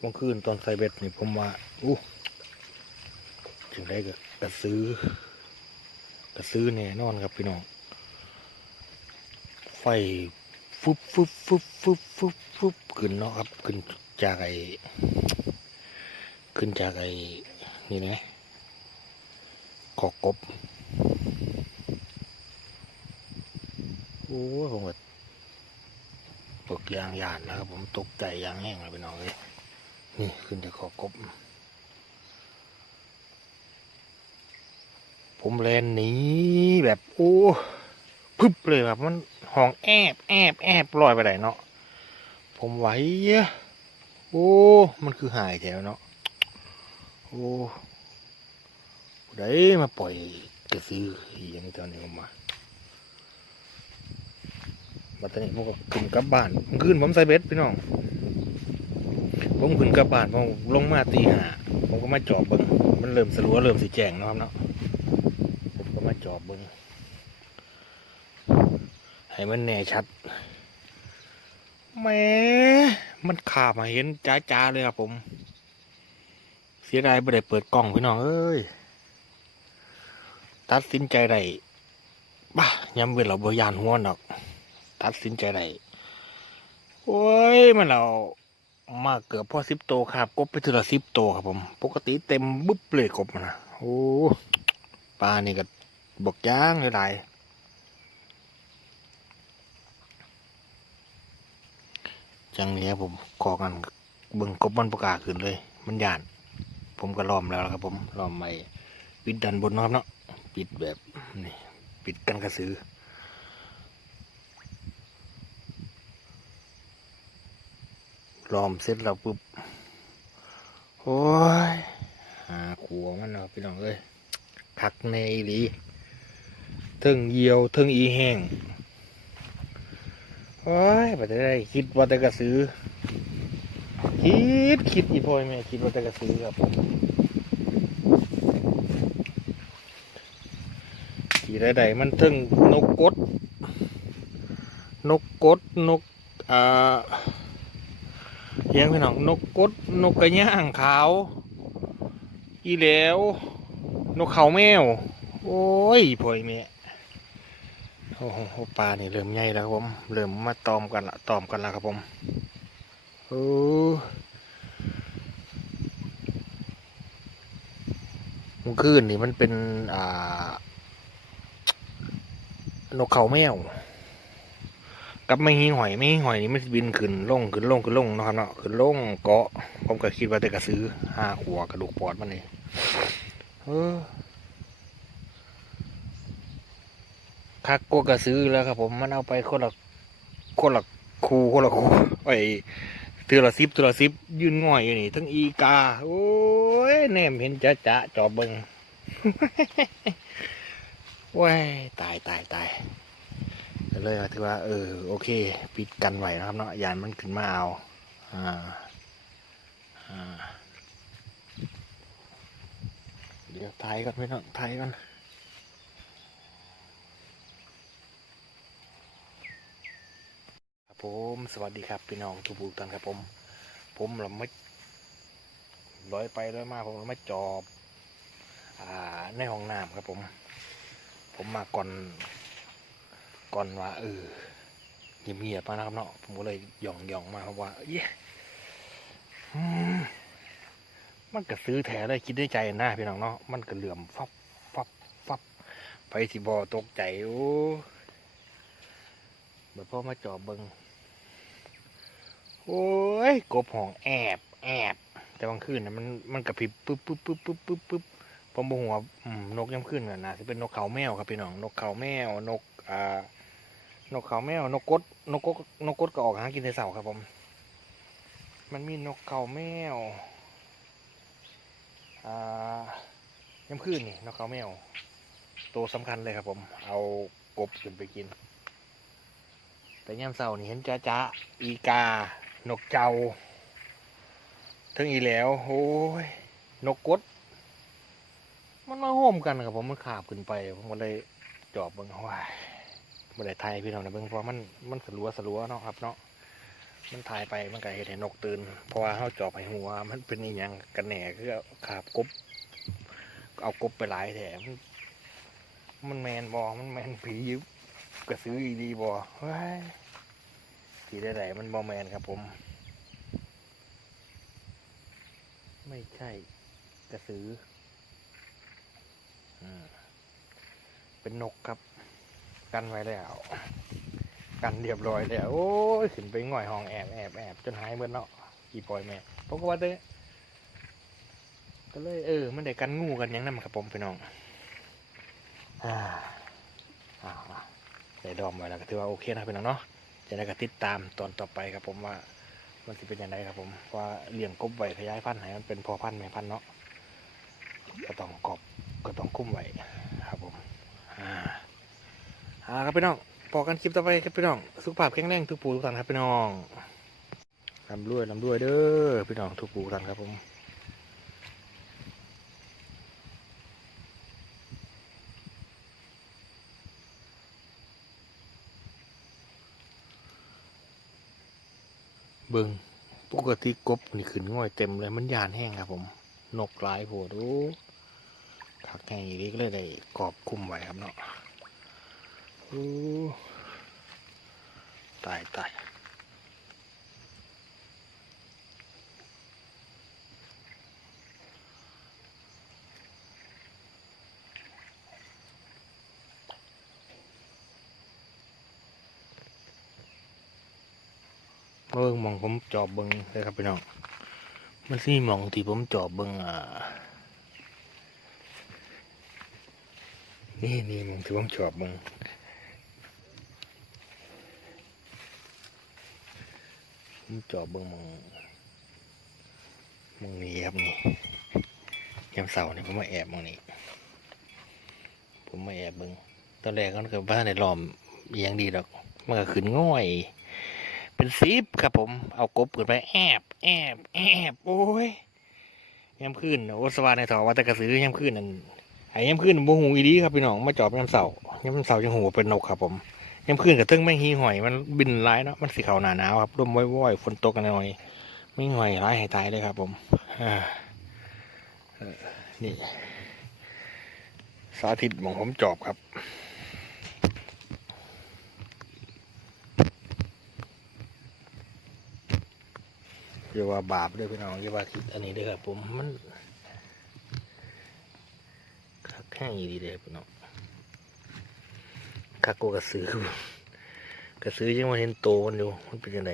เมื่อคืนตอนใส่เบ็ดนี่ผมว่าอู้ถึงได้ก็กระซื้อกระซื้อแน่นอนครับพี่น้อง ไฟฟึบฟึบฟึบฟึบฟึบฟึบขึ้นเนาะครับขึ้นจากไอ้ขึ้นจากไอ้นี่นะขอกบโอ้ผมว่าตกยางยานนะครับผมตกใจยางแห้งเลยพี่น้องเลย นี่ขึ้นจากขอกบ ผมแลนหนีแบบโอ้พึบเลยแบบมันห้องแอบแอบแอบลอยไปไหนเนาะผมไหวโอ้ มันคือหายแถวเนาะโอ้ผู้มาปล่อยกระซื้ออย่างนี้ตอนนี้ผมมาบัดนี้ผมก็ขึ้นกลับบ้านขึ้นผมใส่เบ็ดพี่น้อง ผมขึ้นกลับบ้านผมลงมาตีห้าผมก็มาจอบเบิ้งมันเริ่มสลัวเริ่มสีแจงนะครับเนาะผมก็มาจอบเบิ้งให้มันแน่ชัดแม้มันขาบมาเห็นจ้าๆเลยครับผม เสียดายไม่ได้เปิดกล้องพี่น้องเอ้ยตัดสินใจได้บ้ายำเวลาบยานหัวดอก ตัดสินใจได้โอ้ยมันเรา มาเกือบพอสิบโตวครับกบไปทีละสิบโตวครับผม ปกติเต็มบึ๊บเลยกบนะโอ้ปลานี่ก็บกย่างหลายจังนี้ครับผมขอกันเบิ่งกบมันประกล้าขึ้นเลย มันหยาน ผมก็ล้อมแล้วครับผมล้อมไม่ปิดดันบนนะครับเนาะปิดแบบนี่ปิดกันกระสือ ล้อมเสร็จแล้วปุ๊บโอ้ยหาขัวมันเนาะพี่น้องเอ้ยคักในหลีเทิงเยียวเทิงอีแห้งโอ้ยไปได้คิดว่าแต่กระสือ คิดคิดอีพ่อยแม่คิดว่าแต่กระสือครับขี่ได้ใดมันเทิงนกกด นกกดนกอ่า เลี้ยงพี่น้องนกกดนกกระย่างขาว อีแหล้ว นกเขาแมว โอ้ยพ่อยแม่โอ้โหปลานี่เริ่มใหญ่แล้วครับผมเริ่มมาตอมกันละตอมกันล้วครับผมโอ้มื่อคืนนี่มันเป็นอ่านกเขาแมว กับไม่หิงหอยไม่หิงหอยนี่มันบินขึ้นลงขึ้นลงขึ้นลงนะครับเนาะขึ้นลงเกาะผมก็คิดว่าแต่กระซื้อห้าขัวกระดูกปอดมันนี่เออคักก็กระซื้อแล้วครับ ผมมันเอาไปคนละคนละคูคนละคูไอ้เตือละซิบเตือละซิบยืนง่อยอยู่นี่ ทั้งอีกา โอ้ยแนมเห็นจะจะจอบเบิงว้ายตายตายตาย ก็เลยถือว่า เออโอเค ปิดกันไหวนะครับเนาะยานมันขึ้นมาเอาอ่าอ่าเดี๋ยวถ่ายก่อนพี่น้องถ่ายก่อนครับผมสวัสดีครับพี่น้องทุกผู้ท่านครับผม ผมเราไม่ลอยไปลอยมาผมเราไม่จอบ อ่าในห้องน้ำครับผม ผมมาก่อน ก่อนว่าเออเงียบๆมานะครับเนาะผมก็เลยหย่องหย่องมาครับว่าเย้มันก็ซื้อแถได้คิดได้ใจนะพี่น้องเนาะมันก็เหลื่อมฟับฟับฟับไปสิบอตกใจโอ้เดี๋ยวพ่อมาจอบเบิงโอ้ยกบห้องแอบแอบแต่บางคืนนะมันมันกระพริบปึ๊บปึ๊บปึ๊บปึ๊บปึ๊บปึ๊บผมบอกหัวอืมนกย่ำขึ้นน่ะนะจะเป็นนกเขาแมวครับพี่น้องนกเขาแมวนกอ่า นกเขาแมวนกกดนกกดนกกดก็ออกหากินในเสาครับผม มันมีนกเขาแมวอ่าย้ำคืนนี่นกเขาแมว ตัวสำคัญเลยครับผม เอากบขึ้นไปกิน แต่ย่ำเสานี่เห็นจ้าจ้าอีกา นกเจ้าทั้งอีแล้วโอ้ยนกกดมันมาโฮมกันครับผมมันขาบขึ้นไปผมก็เลยจอบเบิ่งว้าย บ่ได้ไทยพี่น้องนะเบิ่งเพราะมันมันสลัวสลัวเนาะครับเนาะมันถ่ายไปมันก็เห็นเห็นนกตื่นเพราะว่าเขาจอบให้หัวมันเป็นอีหยังกันแหน่คือขาบกบ เอากบไปหลายแถมมันแมนบอมันแมนผียิบกระซื้ออีดีบอเฮ้ยผีได้ไหนมันบอแมนครับผม ไม่ใช่กระสืออืมเป็นนกครับ กันไว้แล้ว กันเรียบร้อยแล้ว โอ้ยขึ้นไปง่อยห้องแอบแอบแอบจนหายเมื่อเนาะกี่ปล่อยแม่เพราะว่าเด้ก็เลยเออมันได้กันงูกันยังนั่นครับผมพี่น้องอ่าอ่าอ่าได้ดอมไว้แล้วก็ถือว่าโอเคนะพี่น้องเนาะจะได้ก็ติดตามตอนต่อไปครับผมว่ามันจะเป็นยังไงครับผมว่าเลี้ยงกบไว้ขยายพันธุ์ให้มันเป็นพอพันธุ์แม่พันธุ์เนาะก็ต้องกบก็ต้องคุ้มไว้ครับผมอ่า อ่าครับพี่น้องพอกันคลิปต่อไปครับพี่น้องสุขภาพแข็งแรงทุกปูทุกท่านครับพี่น้องลำรวยลำรวยเด้อพี่น้องทุกปูทุกท่านครับผมเบิงปกติกบนี่ขึ้นง่อยเต็มเลยมันยานแห้งครับ ผมนกหลายโผดูขักแห้งอีกเลยได้กรอบคุมไว้ครับเนาะ โอ้ตายตายเบิ่งมองผมจอบเบิงเลยครับพี่น้องมันซี่มองที่ผมจอบเบิงอ่านี่นี่มองที่ผมจอบเบิง ผมจอบเบิงมองมองนี้ครับนี่ยามเสาร์นี่ผมมาแอบมองนี้ ผมมาแอบเบิงตอนแรกก็คือบ้าในหลอมยังดีดอกมันก็ขึ้นง่อย เป็นซิปครับผม เอากบขึ้นไปแอบแอบแอบโอ้ยยามขึ้นโอสวาในถอว่าแต่กระสือยามขึ้นนั่นไอ้ยามขึ้นโมหูอีดีครับพี่น้องมาจอบยามเสาร์ยามเสาร์จังหูเป็นนกครับผม ยามขึ้นกับเติ้งไม่งหีหอย มันบินร้ายเนาะมันสีขาวหนาหนาวครับร่มว้อยๆฝนตกกันหน่อยไม่หอยร้ายให้ตายเลยครับ ผมนี่ สาธิตของผมจอบครับเรียกว่าบาปด้วยพี่น้องเรียกว่าคิดอันนี้ด้วยครับผมมันคักแห้งอีดีเลยพี่น้อง คักโกกระสือกระสือยังมาเห็นโตมันอยู่มันเป็นยังไง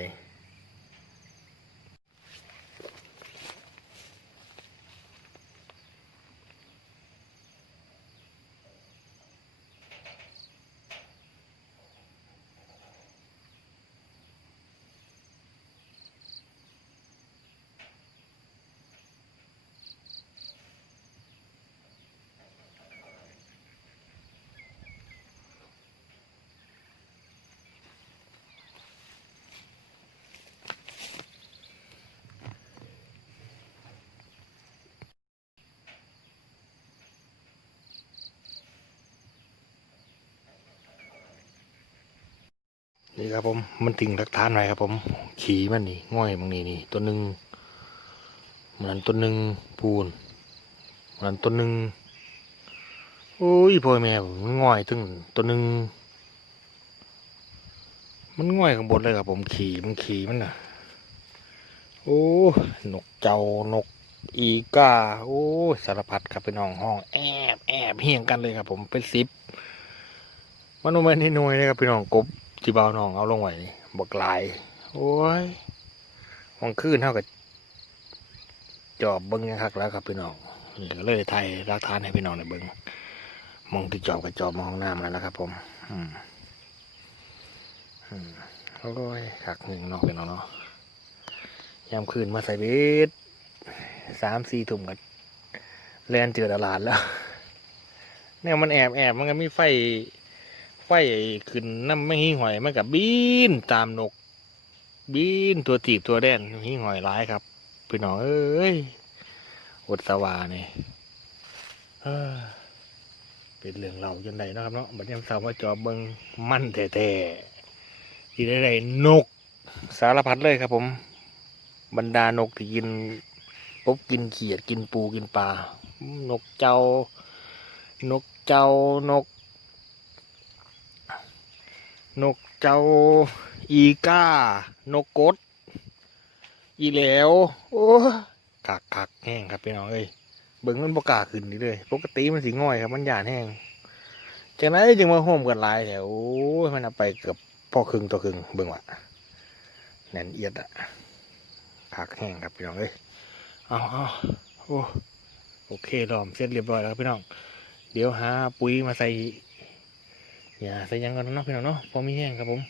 นี่ครับผมมันติ่งรักฐานไว้ครับผม ขี่มันนี่ง่อยบางนี่นี่ตัวหนึ่งมันตัวหนึ่งปูนมันตัวหนึ่งโอ้ยพ่อแม่มันง่อยตึงตัวหนึ่งมันง่อยข้างบนเลยครับผมขี่มันขี่มันน่ะ โอ้นกเจ้านกอีกาโอ้สารพัดครับเป็นห้องห้องแอบแอบเฮียงกันเลยครับผมเป็นสิบมันโนแมนที่หน่วยเลยครับพี่น้องกบ ที่เบาน้องเอาลงไว้บักลาย โอ้ยวังคืนเท่ากับจอบเบิ้งนะครับแล้วครับพี่น้องนี่ก็เลยไทยรักทานให้พี่น้องในเบิ้งมองที่จอบกับจอบมองหน้ามันแล้วครับ ผม อืมอืมโอ้ยขักหนึ่งนอกพี่น้องเนาะยามคืนมาใส่เบสสามสี่ถุ่มกันแลนเจอตลาดแล้วเนี่ยมันแอบแอบมันก็มีไฟ ไฟขึ้นน้ำไม่หิ้งหอยมันกับบินตามนก บินตัวตีบตัวแดนหิ้งหอยร้ายครับพี่น้องเอ้ยอดสวาเนี่ยเป็นเรื่องเราจนใดนะครับเนาะบัดนี้สาวมาจอบเบิงมันแท้ๆที่ได้นก สารพัดเลยครับ ผม บรรดานกที่กินกบกินเขียดกินปูกินปลานกเจ้า นกเจ้านก นกเจ้าอีก้า นกกด อีแหล้วโอ้กักกักแห้งครับพี่น้องเอ้ยเบิ่งมันบกล้าขึ้นนี่เลยปกติมันสีง่อยครับมันหยาดแห้งจากนั้นจึงมาโฮมกันลายแถวโอ้ยมันเอาไปเกือบพอครึ่งต่อครึ่งเบิ่งว่ะแน่นเอียดอะคักแห้งครับพี่น้องเอ้ยเอาเอาโอ้โอเครอมเสร็จเรียบร้อยแล้วครับพี่น้อง เดี๋ยวหาปุ๋ยมาใส่ อย่าใส่ยังกันเนาะพี่น้องเนาะพอมีแห้งครับผม